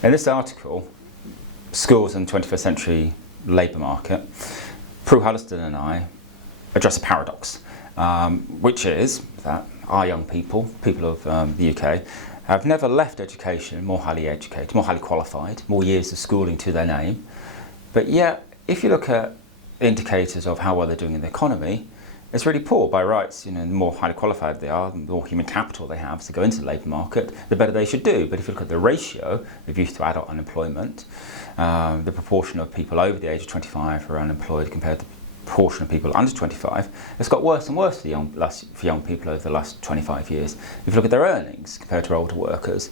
In this article, Schools in the 21st Century Labour Market, Prue Hulliston and I address a paradox, which is that our young people of the UK, have never left education more highly educated, more highly qualified, more years of schooling to their name. But yet, if you look at indicators of how well they're doing in the economy, it's really poor by rights. You know, the more highly qualified they are, the more human capital they have to go into the labour market, the better they should do. But if you look at the ratio of youth to adult unemployment, the proportion of people over the age of 25 who are unemployed compared to the proportion of people under 25, it's got worse and worse for young people over the last 25 years. If you look at their earnings compared to older workers,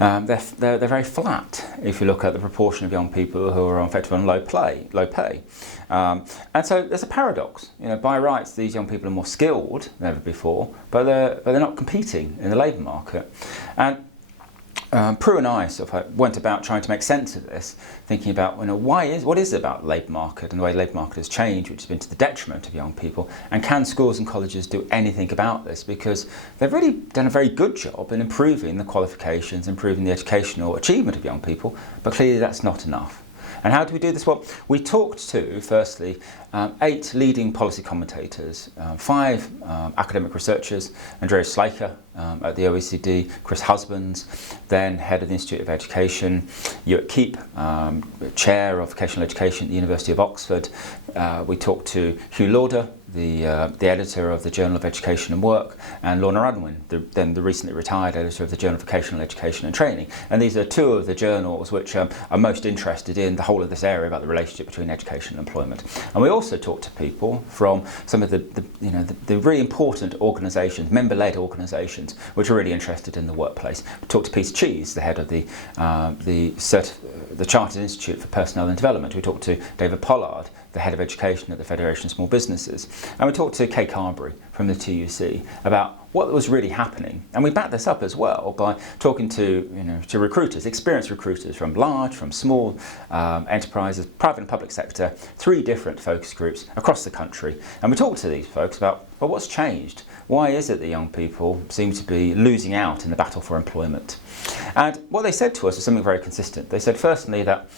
they're very flat. If you look at the proportion of young people who are effectively on low pay. And so there's a paradox. You know, by rights, these young people are more skilled than ever before, but they're not competing in the labour market. And Prue and I sort of went about trying to make sense of this, thinking about, you know, what is it about the labour market and the way the labour market has changed, which has been to the detriment of young people, and can schools and colleges do anything about this? Because they've really done a very good job in improving the qualifications, improving the educational achievement of young people, but clearly that's not enough. And how do we do this? Well, we talked to, firstly, 8 leading policy commentators, 5 academic researchers, Andreas Schleicher at the OECD, Chris Husbands, then head of the Institute of Education, Ewart Keep, chair of vocational education at the University of Oxford. We talked to Hugh Lauder, the editor of the Journal of Education and Work, and Lorna Unwin, the recently retired editor of the Journal of Vocational Education and Training. And these are 2 of the journals which are most interested in the whole of this area about the relationship between education and employment. And we also talked to people from some of the really important organisations, member-led organisations, which are really interested in the workplace. We talked to Peter Cheese, the head of the Chartered Institute for Personnel and Development. We talked to David Pollard, the head of education at the Federation of Small Businesses. And we talked to Kay Carberry from the TUC about what was really happening. And we backed this up as well by talking to recruiters, experienced recruiters from large, from small enterprises, private and public sector, 3 different focus groups across the country. And we talked to these folks about, well, what's changed? Why is it that young people seem to be losing out in the battle for employment? And what they said to us was something very consistent. They said, firstly, that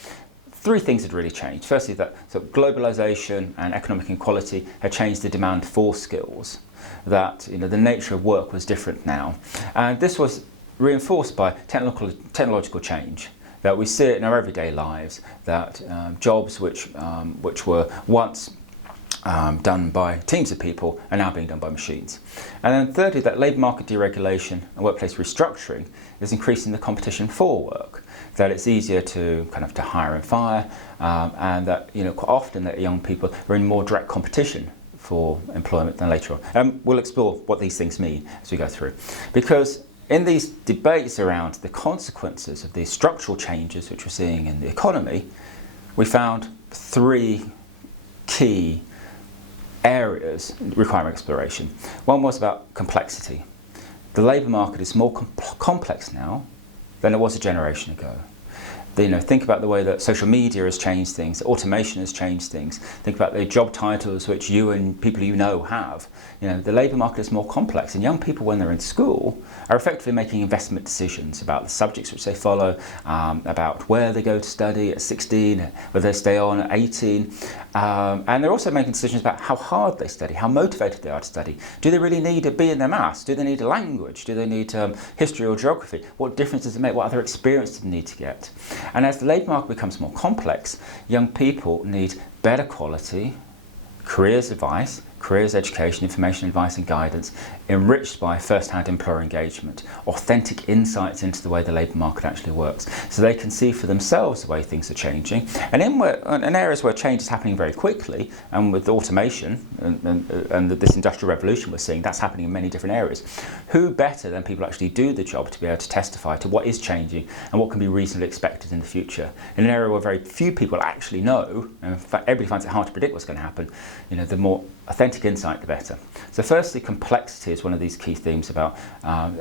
3 things had really changed. Firstly, that globalisation and economic inequality had changed the demand for skills, that the nature of work was different now. And this was reinforced by technological change, that we see it in our everyday lives, that jobs which were once done by teams of people are now being done by machines. And then thirdly, that labour market deregulation and workplace restructuring is increasing the competition for work, that it's easier to to hire and fire, and that quite often that young people are in more direct competition for employment than later on. We'll explore what these things mean as we go through, because in these debates around the consequences of these structural changes which we're seeing in the economy, we found 3 key areas requiring exploration. One was about complexity. The labour market is more complex now than it was a generation ago. Think about the way that social media has changed things, automation has changed things. Think about the job titles which you and people you know have. The labour market is more complex, and young people, when they're in school, are effectively making investment decisions about the subjects which they follow, about where they go to study at 16, whether they stay on at 18. And they're also making decisions about how hard they study, how motivated they are to study. Do they really need a B in their maths? Do they need a language? Do they need history or geography? What difference does it make? What other experience do they need to get? And as the labour market becomes more complex, young people need better quality careers advice, careers education, information advice and guidance, enriched by first-hand employer engagement, authentic insights into the way the labour market actually works, so they can see for themselves the way things are changing. And in areas where change is happening very quickly, and with automation and this industrial revolution we're seeing, that's happening in many different areas. Who better than people actually do the job to be able to testify to what is changing and what can be reasonably expected in the future? In an area where very few people actually know, and in fact everybody finds it hard to predict what's going to happen, the more authentic insight, the better. So firstly, complexity is one of these key themes about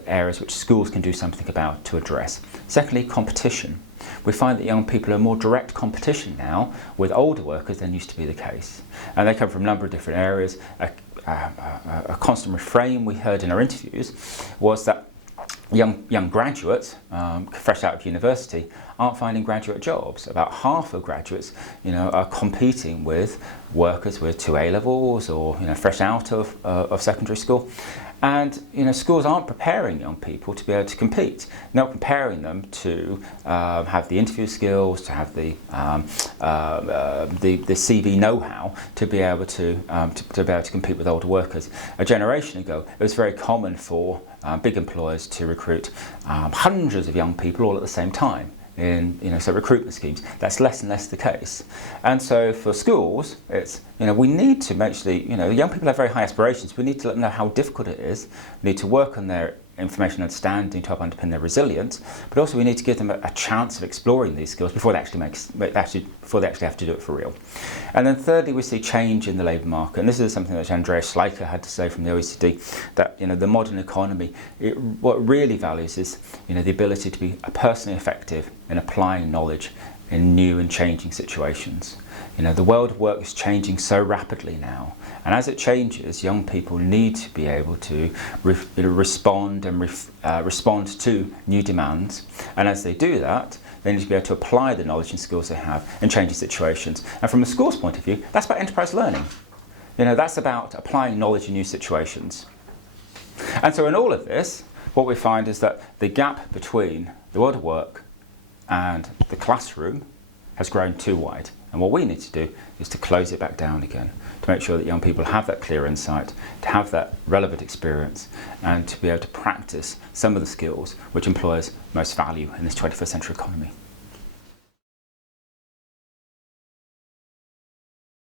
areas which schools can do something about to address. Secondly, competition. We find that young people are more direct competition now with older workers than used to be the case. And they come from a number of different areas. A constant refrain we heard in our interviews was that young graduates, fresh out of university, aren't finding graduate jobs. About half of graduates, are competing with workers with 2 A levels or fresh out of secondary school. And schools aren't preparing young people to be able to compete. They're not preparing them to have the interview skills, to have the CV know-how to be able to compete with older workers. A generation ago, it was very common for big employers to recruit hundreds of young people all at the same time in recruitment schemes. That's less and less the case. And so for schools, it's we need to actually young people have very high aspirations. We need to let them know how difficult it is. We need to work on their information understanding to help underpin their resilience, but also we need to give them a chance of exploring these skills before they actually have to do it for real. And then thirdly, we see change in the labour market, and this is something that Andreas Schleicher had to say from the OECD, that the modern economy, what it really values is the ability to be personally effective in applying knowledge in new and changing situations. The world of work is changing so rapidly now, and as it changes, young people need to be able to respond to new demands, and as they do that, they need to be able to apply the knowledge and skills they have in changing situations. And from a school's point of view, that's about enterprise learning. That's about applying knowledge in new situations. And so in all of this, what we find is that the gap between the world of work and the classroom has grown too wide. And what we need to do is to close it back down again, to make sure that young people have that clear insight, to have that relevant experience, and to be able to practice some of the skills which employers most value in this 21st century economy.